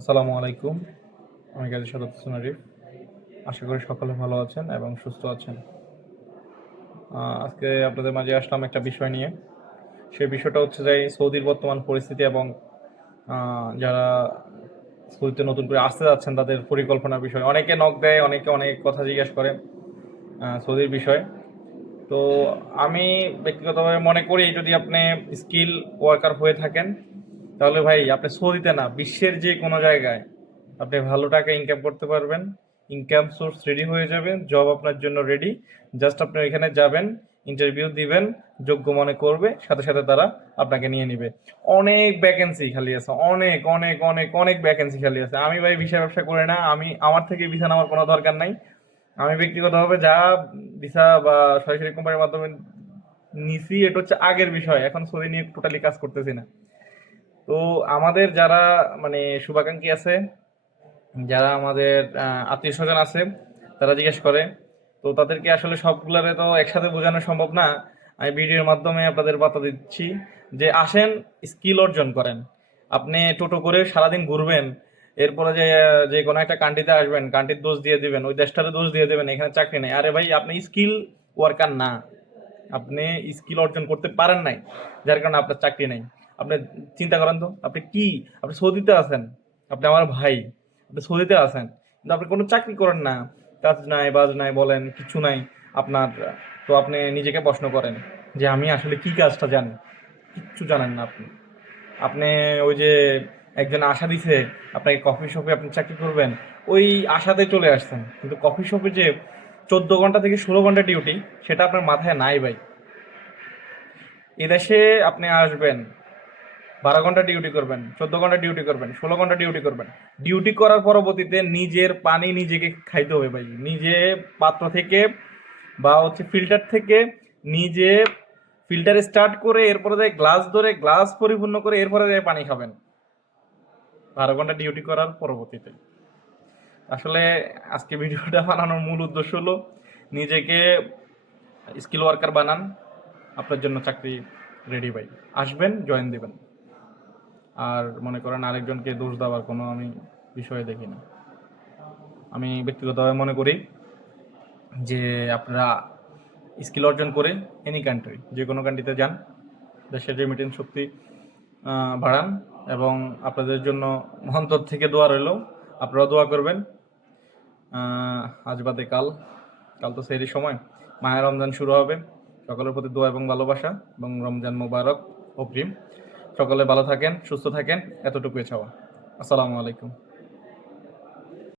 আসসালামু আলাইকুম। আমি গাজী সাদাত হোসেন আরিফ। আশা করি সকলে ভালো আছেন এবং সুস্থ আছেন। আজকে আপনাদের মাঝে আসলাম একটা বিষয় নিয়ে। সেই বিষয়টা হচ্ছে যে সৌদির বর্তমান পরিস্থিতি এবং যারা সৌদিতে নতুন করে আসতে যাচ্ছেন তাদের পরিকল্পনার বিষয়। অনেকে নক দেয়, অনেকে অনেক কথা জিজ্ঞেস করে সৌদির বিষয়ে। তো আমি ব্যক্তিগতভাবে মনে করি যদি আপনি স্কিল ওয়ার্কার হয়ে থাকেন তাহলে ভাই আপনি সৌদিতে না বিশ্বের যে কোনো জায়গায় আপনি ভালো টাকা ইনকাম করতে পারবেন। ইনকাম সোর্স রেডি হয়ে যাবে, জব আপনার জন্য রেডি। জাস্ট আপনি ওইখানে যাবেন, ইন্টারভিউ দিবেন, যোগ্য মনে করবে, সাথে সাথে তারা আপনাকে নিয়ে নিবে। অনেক ভ্যাকেন্সি খালি আছে, অনেক অনেক অনেক অনেক ভ্যাকেন্সি খালি আছে। আমি ভাই ভিসা ব্যবসা করে না, আমার থেকে ভিসা নেওয়ার কোনো দরকার নাই। আমি ব্যক্তিগতভাবে যা ভিসা বা সরাসরি কোম্পানির মাধ্যমে নিছি এটা হচ্ছে আগের বিষয়, এখন সৌদি নিয়ে টোটালি কাজ করতেছি না। তো আমাদের যারা মানে শুভাকাঙ্ক্ষী আছে, যারা আমাদের আত্মীয় স্বজন আছে, তারা জিজ্ঞেস করে। তো তাদেরকে আসলে সবগুলারে তো একসাথে বোঝানো সম্ভব না। আমি ভিডিওর মাধ্যমে আপনাদের বার্তা দিচ্ছি যে আসেন, স্কিল অর্জন করেন। আপনি টোটো করে সারাদিন ঘুরবেন, এরপরে যে যে কোনো একটা কান্ট্রিতে আসবেন, কান্ট্রির দোষ দিয়ে দিবেন, ওই দেশটারে দোষ দিয়ে দেবেন এখানে চাকরি নেই। আরে ভাই, আপনি স্কিল ওয়ার্কার না, আপনি স্কিল অর্জন করতে পারেন নাই, যার কারণে আপনার চাকরি নেই। আপনি চিন্তা করেন তো, আপনি কি, আপনি সৌদিতে আছেন, আপনি আমার ভাই, আপনি সৌদিতে আছেন, কিন্তু আপনি কোনো চাকরি করেন না, কাজ নাই বাজ নাই বলেন, কিছু নাই আপনার। তো আপনি নিজেকে প্রশ্ন করেন যে আমি আসলে কি কাজটা জানি। কিচ্ছু জানেন না আপনি। আপনি ওই যে একজন আশা দিছে আপনাকে কফি শপে আপনি চাকরি করবেন, ওই আশাতে চলে আসছেন, কিন্তু কফি শপে যে 14 ঘন্টা থেকে 16 ঘন্টা ডিউটি, সেটা আপনার মাথায় নাই ভাই। এদেশে আপনি আসবেন, 12 ঘন্টা ডিউটি করবেন, 14 ঘন্টা ডিউটি করবেন, 16 ঘন্টা ডিউটি করবেন। ডিউটি করার পরবর্তীতে নিজের পানি নিজেকে খাইতে হবে ভাই। নিজে পাত্র থেকে বা হচ্ছে ফিল্টার থেকে নিজে ফিল্টার স্টার্ট করে, এরপরে যায় গ্লাস ধরে গ্লাস পরিপূর্ণ করে, এরপরে যায় পানি খাবেন 12 ঘন্টা ডিউটি করার পরবর্তীতে। আসলে আজকে ভিডিওটা বানানোর মূল উদ্দেশ্য হলো নিজেকে স্কিল ওয়ার্কার বানান, আপনার জন্য চাকরি রেডি ভাই। আসবেন, জয়েন দিবেন। আর মনে করেন আরেকজনকে দোষ দেওয়ার কোনো আমি বিষয় দেখি না। আমি ব্যক্তিগতভাবে মনে করি যে আপনারা স্কিল অর্জন করে এনি কান্ট্রি, যে কোনো কান্ট্রিতে যান, দেশের রেমিটেন্স শক্তি বাড়ান, এবং আপনাদের জন্য অন্তর থেকে দোয়া রইল। আপনারা দোয়া করবেন। আজ বাদে কাল, কাল তো সেহরির সময়, মাহে রমজান শুরু হবে। সকলের প্রতি দোয়া এবং ভালোবাসা, এবং রমজান মোবারক অগ্রিম। সকলে ভালো থাকেন, সুস্থ থাকেন, এতটুকুই চাওয়া। আসসালামু আলাইকুম।